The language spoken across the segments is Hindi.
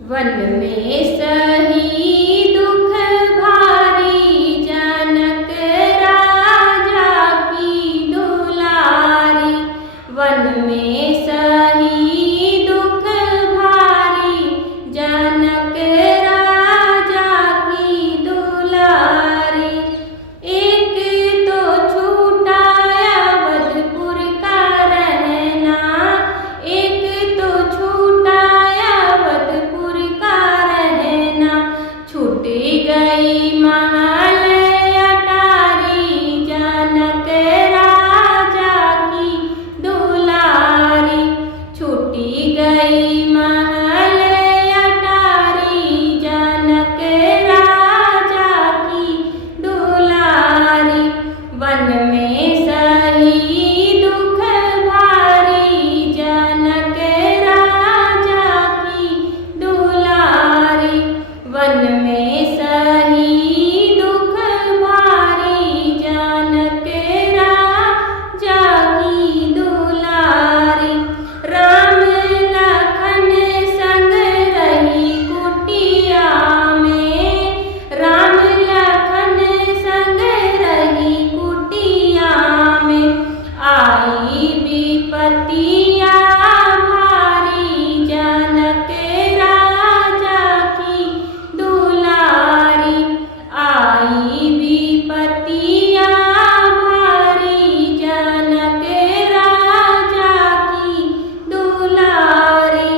वन में सही दुख भारी, जनक राजा की दुलारी। वन में सही दुख भारी, जनक राजा की दुलारी। एक तो छूटा अवधपुर का रहना, एक तो छूटा अवधपुर का रहना। छूट गई महल अटारी, जनक राजा की दुलारी। छूटी गई महल अटारी, जनक राजा की दुलारी। वन में सही दुख भारी, जनक राजा की दुलारी। वन में सही दुख भारी, जनक राजा की दुलारी। राम लखन संग रही कुटिया में, राम लखन संग रही कुटिया में। आई विपत्तियाँ भारी, जनक राजा की दुलारी। आई विपत्तियाँ भारी, जनक राजा की दुलारी।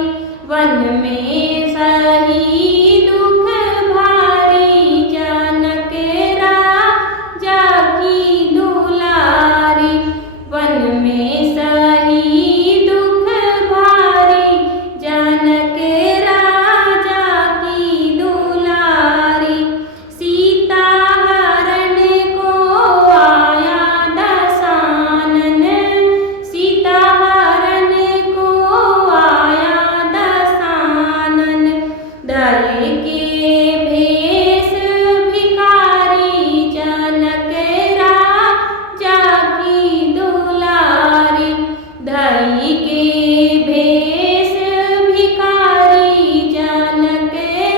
वन में सही दुख भारी, जनक राजा की दुलारी। वन में सही दुख भारी, जनक राजा की दुलारी। सीता हरण को आया दसानन, सीता हरण को आया दसानन। दया के भेष भिखारी, जनक राजा की दुलारी। दया के भेष भिखारी, जनक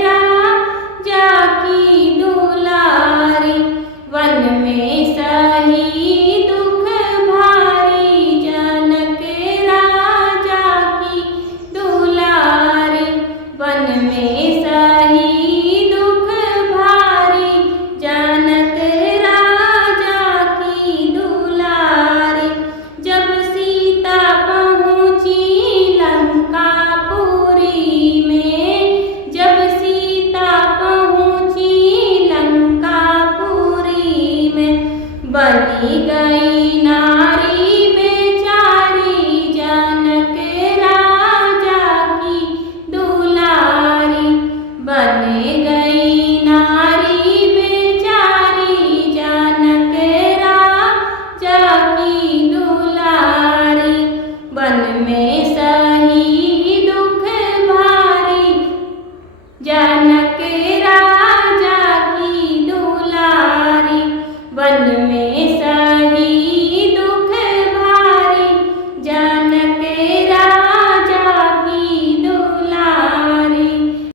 राजा की दुलारी। वन में सही दुख भारी, जनक राजा की दुलारी। वन में